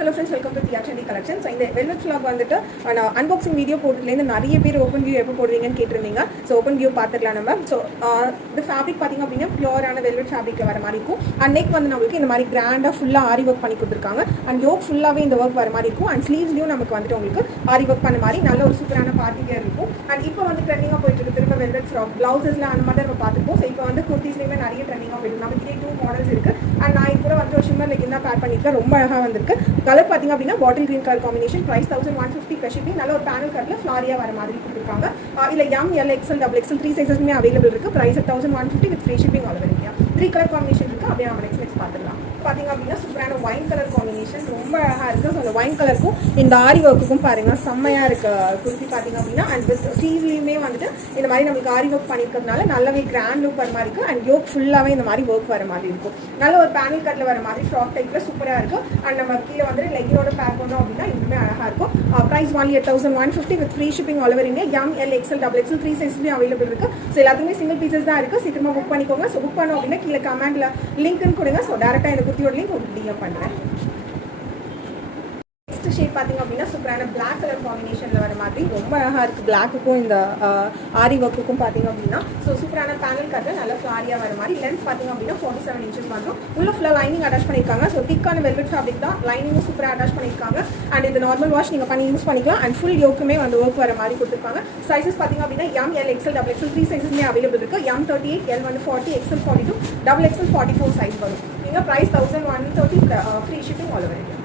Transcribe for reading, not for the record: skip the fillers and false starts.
Hello friends, welcome to Tia Trendy Collections. So, இந்த velvet vlog வந்துட்டு நான் unboxing video போட்டதுலேருந்து நிறைய பேர் ஓப்பன் வியூ எப்போ போடுவீங்கன்னு கேட்டிருந்தீங்க. ஸோ ஓப்பன் வியூ பார்த்துக்கலாம் நம்ம. ஸோ இந்த ஃபேப்ரிக் பார்த்திங்க அப்படின்னா பியூரான வெல்வெட் ஃபேப்ரிக்கில் வர மாதிரி இருக்கும். அண்ட் நெக் வந்து நம்மளுக்கு இந்த மாதிரி கிராண்டாக ஃபுல்லாக ஆரி ஒர்க் பண்ணி கொடுத்துருக்காங்க. அண்ட் யோக் ஃபுல்லாகவே இந்த ஒர்க் வர மாதிரி இருக்கும். அண்ட் ஸ்லீவ்ஸ்லையும் நமக்கு வந்துட்டு உங்களுக்கு ஆரி ஒர்க் பண்ண மாதிரி நல்ல ஒரு சூப்பரான பார்ட்டி வேர் இருக்கும். அண்ட் இப்போ வந்து ட்ரெண்டிங்காக போயிட்டு இருக்கு திரும்ப வெல்வெட் ஃப்ராக் ப்ளவுஸஸில் அந்த மாதிரி நம்ம பார்த்துருப்போம். ஸோ இப்போ வந்து குர்த்திஸ்லேயுமே நிறைய ட்ரெண்டிங்காக போயிட்டு நமக்கு 2 மாடல்ஸ் இருக்குது. அண்ட் நான் இது கூட வந்து ஒரு ஷிம்மர் லெக்கின் தான் பேர் பண்ணியிருக்கேன். ரொம்ப அழகாக வந்திருக்கு. கலர் பார்த்திங்க அப்படின்னா bottle green colour combination. Price 1150 fresh shipping. நல்ல ஒரு பேனல் கட்டில் ஃப்ளாரியாக வர மாதிரி கொடுத்துருக்காங்க. இல்லை M L XL double XL 3 சைஸஸ்மே அவைலபிள் இருக்குது. Price 1150 with free shipping all over India. 3 colour combination இருக்குது. அப்படியே நம்ம நெக்ஸ்ட் பார்த்துக்கலாம். பார்த்திங்க அப்படின்னா சூப்பரான ஒயின் கலர் காம்பினேஷன் ரொம்ப அழகாக இருக்குது. ஸோ அந்த ஒயின் கலருக்கும் இந்த ஆரி ஒர்க்குக்கும் பாருங்கள் செம்மையாக இருக்குது குர்த்தி பார்த்திங்க அப்படின்னா. அண்ட் வித் ஸ்லீவ்லேயுமே வந்துட்டு இந்த மாதிரி நம்மளுக்கு ஆரி ஒர்க் பண்ணியிருக்கிறதுனால நல்லாவே கிராண்ட் லுக் வர மாதிரி இருக்குது. அண்ட் யோக் ஃபுல்லாகவே இந்த மாதிரி ஒர்க் வர மாதிரி இருக்கும். நல்ல ஒரு பேனல் கட்டில் வர மாதிரி ஃப்ராக் டைப்பில் சூப்பராக இருக்குது. அண்ட் நம்ம கீழே வந்து லெக்கினோட பேர் பண்ணோம் அப்படின்னா இன்னுமே அழகாக இருக்கும். Price only 8150 with free shipping all over India. M L XL double XL 3 சைஸ்லேயும் அவைலபிள் இருக்குது. ஸோ எல்லாத்துக்குமே சிங்கிள் பீசஸ் தான் இருக்குது. சீக்கிரமாக புக் பண்ணிக்கோங்க. ஸோ புக் பண்ணோம் அப்படின்னா கீழே கமெண்ட்டில் லிங்க்னு கொடுங்க. ஸோ டேரெக்டாக இந்த குர்த்தியோட லிங்க் உங்களுக்கு டிஎம் பண்ணுறேன். நெக்ஸ்ட் ஷேட் பார்த்திங்க அப்படின்னா சூப்பரான பிளாக் கலர் காம்பினேஷனில் வர மாதிரி ரொம்ப அழகாக இருக்குது. பிளாக்குக்கும் இந்த ஆரி ஒர்க்குக்கும் பார்த்திங்க அப்படின்னா ஸோ சூப்பரான பேனல் கட்டில் நல்ல ஃப்ளாரியாக வர மாதிரி. லென்த் பார்த்திங்க அப்படின்னா 47 இன்ச்சஸ் வந்துடும். உள்ள ஃபுல்லாக லைனிங் அட்டாச் பண்ணியிருக்காங்க. ஸோ திக்கான வெல்வெட் ஃபேப்ரிக் தான். லைனிங்கும் சூப்பராக அட்டாச் பண்ணியிருக்காங்க. அண்ட் இது நார்மல் வாஷ் நீங்கள் பண்ணி யூஸ் பண்ணிக்கலாம். அண்ட் ஃபுல் யோக்குமே வந்து ஒர்க் வர மாதிரி கொடுத்துருக்காங்க. சைஸஸ் பார்த்திங்க அப்படின்னா M L XL double XL 3 சைஸஸ்மே அவைலபிள் இருக்குது. எம் 38 எல் வந்து 40 எக்ஸ்எல் 42 டபுள் எக்ஸ்எல் 44 சைஸ் வரும். நீங்கள் price 1130 free shipping all over India.